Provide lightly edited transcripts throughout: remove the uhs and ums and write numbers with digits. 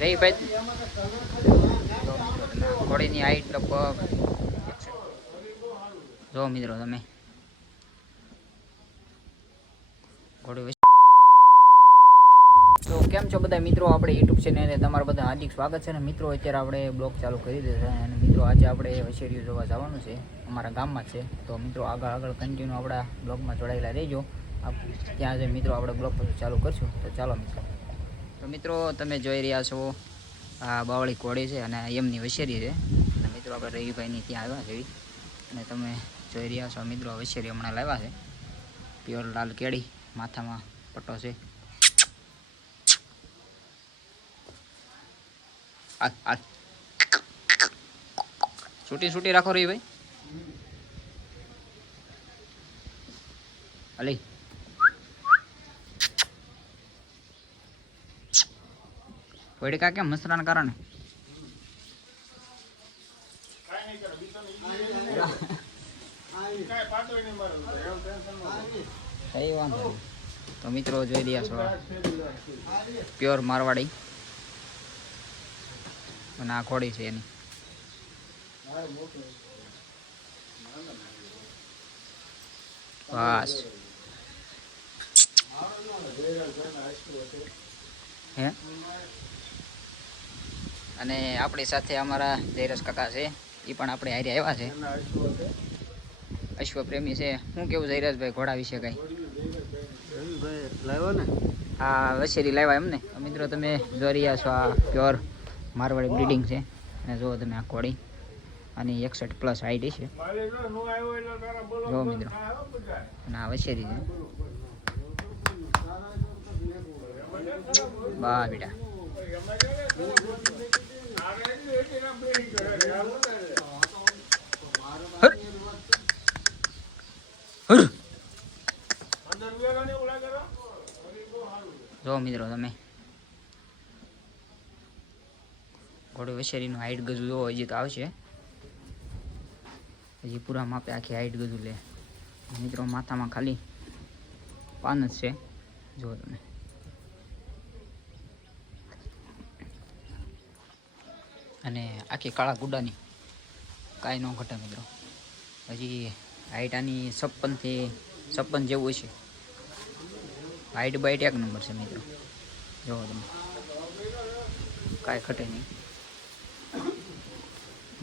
રહી ભાઈ ઘોડીની હાઈટ લગભગ જો મિત્રો તમે ઘોડી તો કેમ છો બધા મિત્રો, આપણે યુટ્યુબ ચેનલે તમારા બધા હાર્દિક સ્વાગત છે. અને મિત્રો અત્યારે આપણે બ્લોગ ચાલુ કરી દીધો છે અને મિત્રો આજે આપણે વશેરીઓ જોવા જવાનું છે, અમારા ગામમાં છે. તો મિત્રો આગળ કન્ટિન્યુ આપણા બ્લોગમાં જોડાયેલા રહેજો. ત્યાં જે મિત્રો આપણે બ્લોગ પછી ચાલુ કરશું. તો ચાલો મિત્રો. તો મિત્રો તમે જોઈ રહ્યા છો આ બાવળી ઘોડી છે અને એમની વશેરી છે. અને મિત્રો આપણે રવિભાઈની ત્યાં આવ્યા છે અને તમે જોઈ રહ્યા છો મિત્રો વશેરી હમણાં લાવ્યા છે. પ્યોર લાલ કેડી, માથામાં પટ્ટો છે. છૂટી રાખો રહી ભાઈ. અલી વડકા કેમ મસરાના કારણે કઈ વાંધો નહીં. તો મિત્રો જોઈ રહ્યા છો પ્યોર મારવાડી અને આ ઘોડી છે એની. બસ હે અને આપણી સાથે અમારા જયરસ કાકા છે, એ પણ આપણે હારે આવ્યા છે. અશ્વ પ્રેમી છે. શું કેવું જયરસભાઈ ઘોડા વિશે કઈ? હા વશેરી લાવ્યા એમને. મિત્રો તમે જોઈ રહ્યા છો આ પ્યોર મારવાડી બ્રીડિંગ છે અને જુઓ તમે આ ઘોડી આની 61+ હાઈટ છે. જો મિત્રો અને આ વશેરી છે. બા બેટા જો મિત્રો તમે ઘોડી વશેરીનું હાઈટ ગજુ જોવો. હજી તો આવશે, હજી પૂરા માપે આખી હાઈટ ગજુ લે. મિત્રો માથામાં ખાલી પાન જ છે. જુઓ તમે અને આખી કાળા ગુડાની કાંઈ ન ઘટે મિત્રો. હજી હાઈટ આની 56 જેવું છે. હાઈટ બાઈટ એક નંબર છે મિત્રો. જુઓ તમે કાંઈ ઘટે નહીં.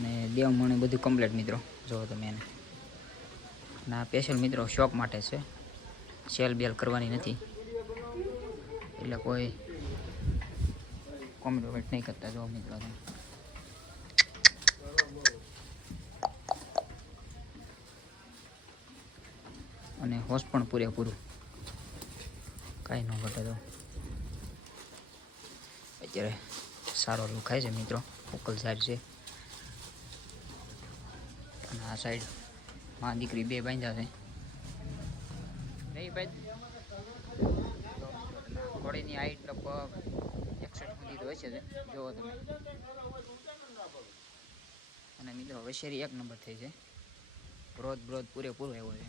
ને દેવ મણે બધું કમ્પ્લીટ મિત્રો. જુઓ તમે એને. ના સ્પેશિયલ મિત્રો શોખ માટે છે, સેલ બેલ કરવાની નથી, એટલે કોઈ કોમેન્ટ નહીં કરતા. જો મિત્રો તમે અને હોશ પણ પૂરેપૂરું, કાંઈ ન ઘટે. તો અત્યારે સારો લુખાય છે મિત્રો. ફોકલ સાઈડ છે અને આ સાઈડ માં દીકરી બે બાંધ્યા છે. નહીં ભાઈ ઘોડીની હાઈટ લગભગ 61 સુધી તો હશે. જુઓ તમે. અને મિત્રો વશેરી એક નંબર થઈ છે. બ્રોધ પૂરેપૂરો એવો છે.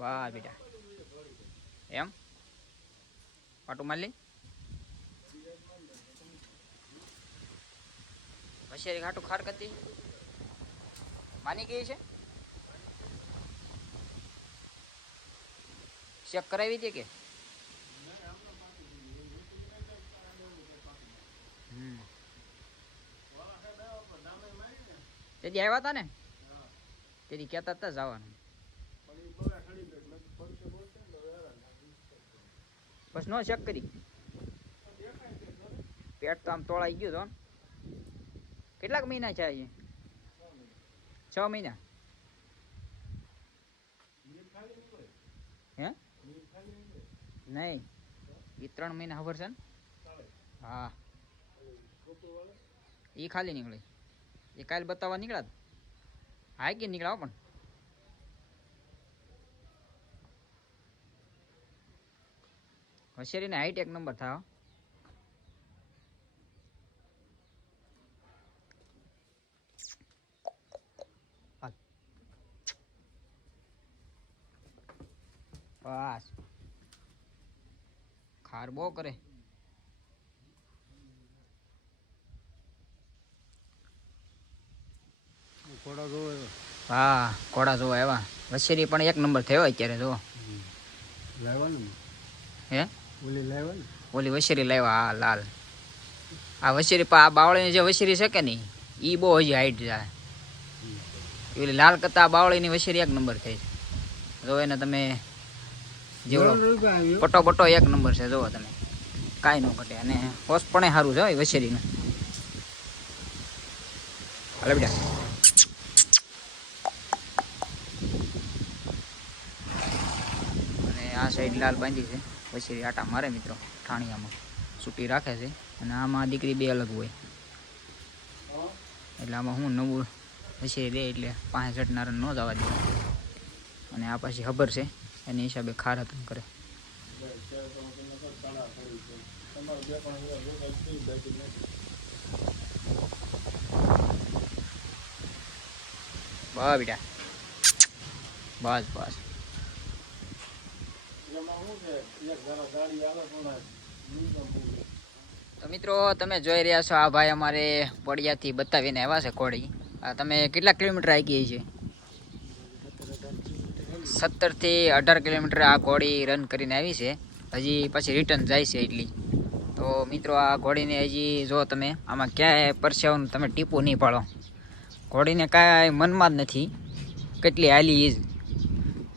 વાહ બેટા એમ પાટું મારી વશેરી ઘાટું ખાર કરતી માની ગઈ છે. ચેક કરાવી હતી કે તેથી આવ્યા હતા ને, તેથી કહેતા હતા જવાનું. બસ નો ચેક કરી. પેટ તો આમ તોળાઈ ગયું તો. કેટલાક મહિના છે? 6 મહિના. હે નહીં, એ 3 મહિના ખબર છે ને. હા એ ખાલી નીકળે. એ કાલે બતાવવા નીકળ્યા. હા કે નીકળાવો પણ વશેરીને હાઈટ એક નંબર થાવ. બસ ખાર બહુ કરે. હા ઘોડા જોવા એવા. વસેરી પણ એક નંબર થયો અત્યારે જો. હે ઓલી વસેરી લાવ્યા. હા લાલ. આ વસેરી આ બાવળીની જે વસેરી છે કે નહીં એ બહુ હજી હાઈટ જાય. એલી લાલ કરતા બાવળીની વસેરી એક નંબર થઈ જો. એને તમે જેવડો પટો પટો એક નંબર છે જોવો તમે. કાંઈ ન ઘટે. અને હોસ પણ સારું છે એ વસેરીનું. હાલે બેટા. અને આ સાઈડ લાલ બાંધી છે. વસેરી આટા મારે મિત્રો ઠાણિયામાં છૂટી રાખે છે. અને આમાં દીકરી બે અલગ હોય એટલે આમાં હું નવું વસેરી દે એટલે 65 નારણ ન જવા દે. અને આ પાછી ખબર છે એની હિસાબે ખાર હતું કરે. બસ બેટા બસ બસ. તો મિત્રો તમે જોઈ રહ્યા છો આ ભાઈ અમારે પડિયાથી બતાવીને આવ્યા છે ઘોડી. તમે કેટલા કિલોમીટર આવી ગઈ છે? 17 થી 18 કિલોમીટર આ ઘોડી રન કરીને આવી છે. હજી પછી રિટર્ન જાય છે એટલી. તો મિત્રો આ ઘોડીને હજી જો તમે આમાં ક્યાંય પરસેવાનું તમે ટીપું નહીં પાડો. ઘોડીને કાંઈ મનમાં જ નથી કેટલી હાલી જ.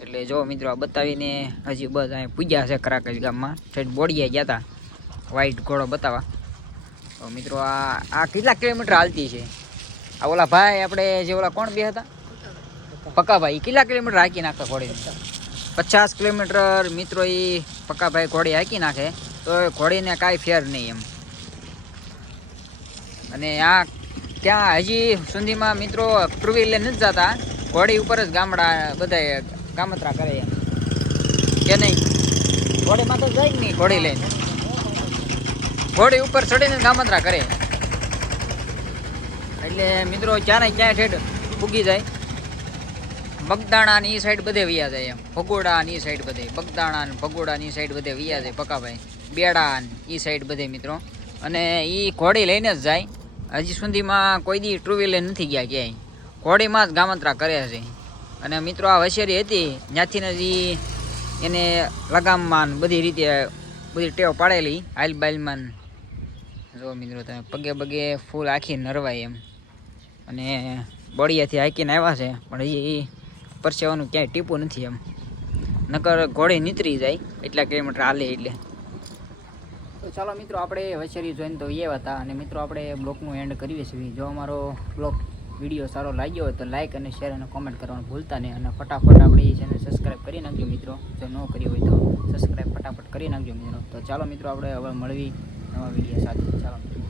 એટલે જો મિત્રો આ બતાવીને હજી બસ અહીં પૂજ્યા છે કરાકજ ગામમાં. ઠેઠ બોડીએ ગયા હતા વ્હાઈટ ઘોડો બતાવવા. તો મિત્રો આ કેટલા કિલોમીટર હાલતી છે? આ ઓલા ભાઈ આપણે જે ઓલા કોણ બે હતા પક્કાભાઈ કેટલા કિલોમીટર હાંકી નાખે ઘોડી? 50 કિલોમીટર મિત્રો એ પક્કાભાઈ ઘોડી હાંકી નાખે તો ઘોડીને કાંઈ ફેર નહીં એમ. અને આ ક્યાં હજી સુધીમાં મિત્રો ટુ વ્હીલર નથી જતા. ઘોડી ઉપર જ ગામડા બધા કામતરા કરે એમ કે નહીં? ઘોડીમાં તો જાય જ નહીં. ઘોડી લઈને ઘોડી ઉપર ચડીને કામતરા કરે. એટલે મિત્રો ક્યાંય ઠેઠ પૂગી જાય. બગદાણાની સાઈડ બધે વૈયા જાય એમ. ભગોડાની સાઈડ બધે બગદાણા ભગોડાની સાઈડ બધે વૈયા જાય પકાભાઈ. બેડા એ સાઈડ બધે મિત્રો. અને એ ઘોડી લઈને જ જાય. હજી સુધીમાં કોઈ દી ટુ વ્હીલર નથી ગયા ક્યાંય. ઘોડીમાં જ ગામતરા કરે છે. અને મિત્રો આ વસેરી હતી ત્યાંથી જ એને લગામમાં બધી રીતે બધી ટેવ પાડેલી હાલ બાઇલમાં. જો મિત્રો તમે પગે પગે ફૂલ આખી નરવાય એમ. અને બળિયાથી હાંકીને આવ્યા છે પણ હજી પરસેવાનું ક્યાંય ટીપું નથી એમ. નકર ઘોડી નીતરી જાય એટલા કિલોમીટર હાલે એટલે. તો ચાલો મિત્રો આપણે વસેરી જોઈને તો એ હતા. અને મિત્રો આપણે બ્લોગનું એન્ડ કરીએ છીએ. જો અમારો બ્લોગ વિડીયો સારો લાગ્યો હોય તો લાઇક અને શેર અને કોમેન્ટ કરવાનું ભૂલતા નહીં. અને ફટાફટ આપણે એ ચેનલ સબસ્ક્રાઈબ કરી નાખજો મિત્રો. જો ન કરી હોય તો સબસ્ક્રાઈબ ફટાફટ કરી નાખજો મિત્રો. તો ચાલો મિત્રો આપણે હવે મળવી નવા વિડીયો સાથે. ચાલો મિત્રો.